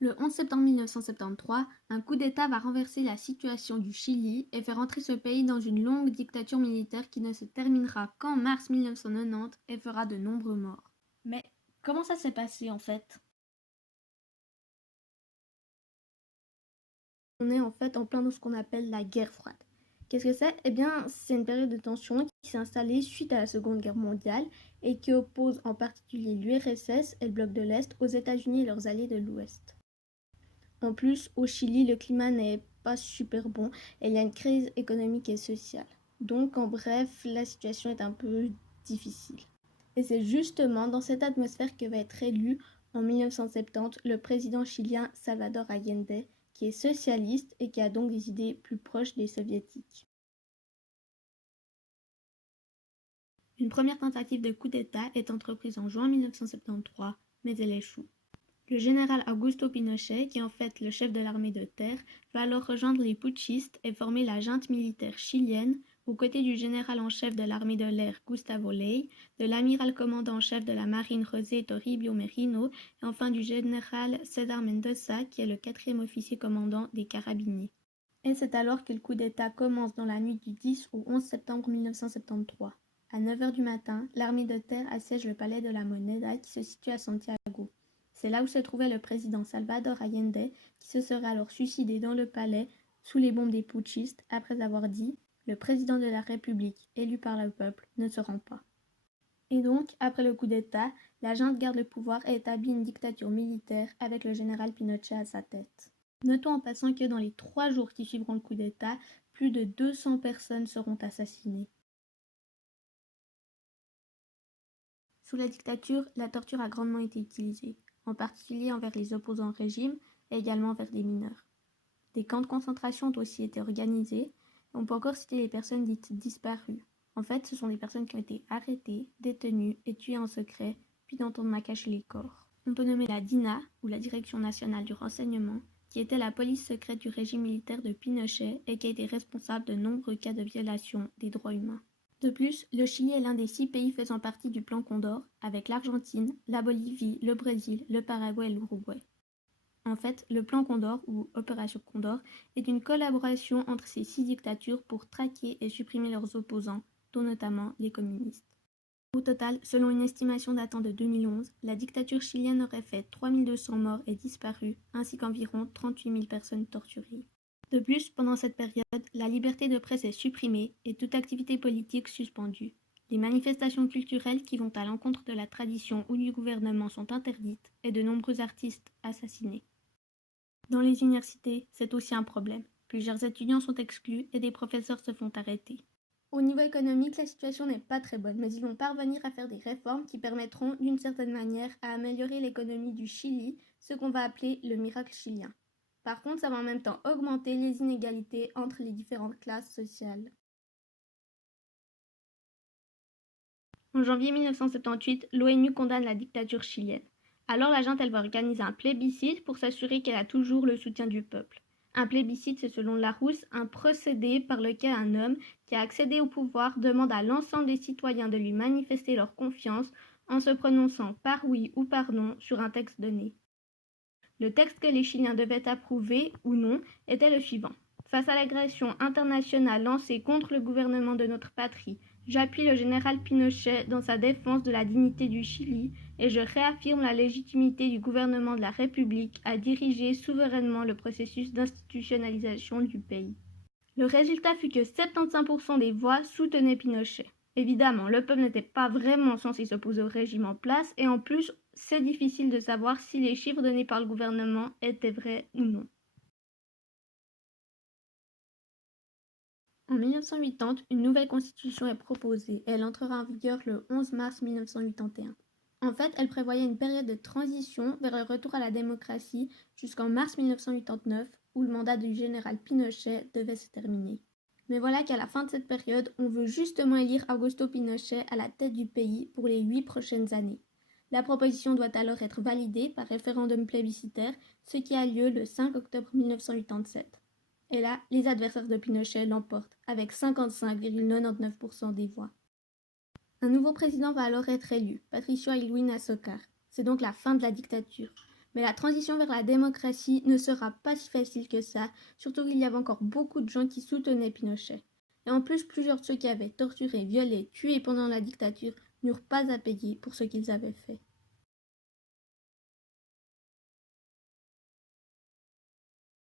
Le 11 septembre 1973, un coup d'État va renverser la situation du Chili et faire entrer ce pays dans une longue dictature militaire qui ne se terminera qu'en mars 1990 et fera de nombreux morts. Mais comment ça s'est passé en fait? On est en fait en plein dans ce qu'on appelle la guerre froide. Qu'est-ce que c'est? Eh bien, c'est une période de tension qui s'est installée suite à la Seconde Guerre mondiale et qui oppose en particulier l'URSS et le bloc de l'Est aux États-Unis et leurs alliés de l'Ouest. En plus, au Chili, le climat n'est pas super bon et il y a une crise économique et sociale. Donc, en bref, la situation est un peu difficile. Et c'est justement dans cette atmosphère que va être élu en 1970 le président chilien Salvador Allende, qui est socialiste et qui a donc des idées plus proches des soviétiques. Une première tentative de coup d'État est entreprise en juin 1973, mais elle échoue. Le général Augusto Pinochet, qui est en fait le chef de l'armée de terre, va alors rejoindre les putschistes et former la junte militaire chilienne aux côtés du général en chef de l'armée de l'air Gustavo Ley, de l'amiral commandant en chef de la marine José Toribio Merino et enfin du général César Mendoza, qui est le 4e officier commandant des carabiniers. Et c'est alors que le coup d'État commence dans la nuit du 10 au 11 septembre 1973. À 9h du matin, l'armée de terre assiège le palais de la Moneda qui se situe à Santiago. C'est là où se trouvait le président Salvador Allende qui se serait alors suicidé dans le palais sous les bombes des putschistes après avoir dit « Le président de la République, élu par le peuple, ne se rend pas ». Et donc, après le coup d'État, la junte garde le pouvoir et établit une dictature militaire avec le général Pinochet à sa tête. Notons en passant que dans les 3 jours qui suivront le coup d'État, plus de 200 personnes seront assassinées. Sous la dictature, la torture a grandement été utilisée, en particulier envers les opposants au régime et également envers des mineurs. Des camps de concentration ont aussi été organisés. On peut encore citer les personnes dites disparues. En fait, ce sont des personnes qui ont été arrêtées, détenues et tuées en secret, puis dont on a caché les corps. On peut nommer la DINA, ou la Direction nationale du renseignement, qui était la police secrète du régime militaire de Pinochet et qui a été responsable de nombreux cas de violation des droits humains. De plus, le Chili est l'un des 6 pays faisant partie du Plan Condor, avec l'Argentine, la Bolivie, le Brésil, le Paraguay et l'Uruguay. En fait, le Plan Condor, ou Opération Condor, est une collaboration entre ces 6 dictatures pour traquer et supprimer leurs opposants, dont notamment les communistes. Au total, selon une estimation datant de 2011, la dictature chilienne aurait fait 3200 morts et disparus, ainsi qu'environ 38 000 personnes torturées. De plus, pendant cette période, la liberté de presse est supprimée et toute activité politique suspendue. Les manifestations culturelles qui vont à l'encontre de la tradition ou du gouvernement sont interdites et de nombreux artistes assassinés. Dans les universités, c'est aussi un problème. Plusieurs étudiants sont exclus et des professeurs se font arrêter. Au niveau économique, la situation n'est pas très bonne, mais ils vont parvenir à faire des réformes qui permettront, d'une certaine manière, à améliorer l'économie du Chili, ce qu'on va appeler le miracle chilien. Par contre, ça va en même temps augmenter les inégalités entre les différentes classes sociales. En janvier 1978, l'ONU condamne la dictature chilienne. Alors la junte, elle va organiser un plébiscite pour s'assurer qu'elle a toujours le soutien du peuple. Un plébiscite, c'est selon Larousse un procédé par lequel un homme qui a accédé au pouvoir demande à l'ensemble des citoyens de lui manifester leur confiance en se prononçant par oui ou par non sur un texte donné. Le texte que les Chiliens devaient approuver ou non était le suivant. Face à l'agression internationale lancée contre le gouvernement de notre patrie, j'appuie le général Pinochet dans sa défense de la dignité du Chili et je réaffirme la légitimité du gouvernement de la République à diriger souverainement le processus d'institutionnalisation du pays. Le résultat fut que 75% des voix soutenaient Pinochet. Évidemment, le peuple n'était pas vraiment censé s'opposer au régime en place et en plus, c'est difficile de savoir si les chiffres donnés par le gouvernement étaient vrais ou non. En 1980, une nouvelle constitution est proposée et elle entrera en vigueur le 11 mars 1981. En fait, elle prévoyait une période de transition vers le retour à la démocratie jusqu'en mars 1989, où le mandat du général Pinochet devait se terminer. Mais voilà qu'à la fin de cette période, on veut justement élire Augusto Pinochet à la tête du pays pour les 8 prochaines années. La proposition doit alors être validée par référendum plébiscitaire, ce qui a lieu le 5 octobre 1987. Et là, les adversaires de Pinochet l'emportent avec 55,99% des voix. Un nouveau président va alors être élu, Patricio Aylwin Azocar. C'est donc la fin de la dictature. Mais la transition vers la démocratie ne sera pas si facile que ça, surtout qu'il y avait encore beaucoup de gens qui soutenaient Pinochet. Et en plus, plusieurs de ceux qui avaient torturé, violé, tué pendant la dictature n'eurent pas à payer pour ce qu'ils avaient fait.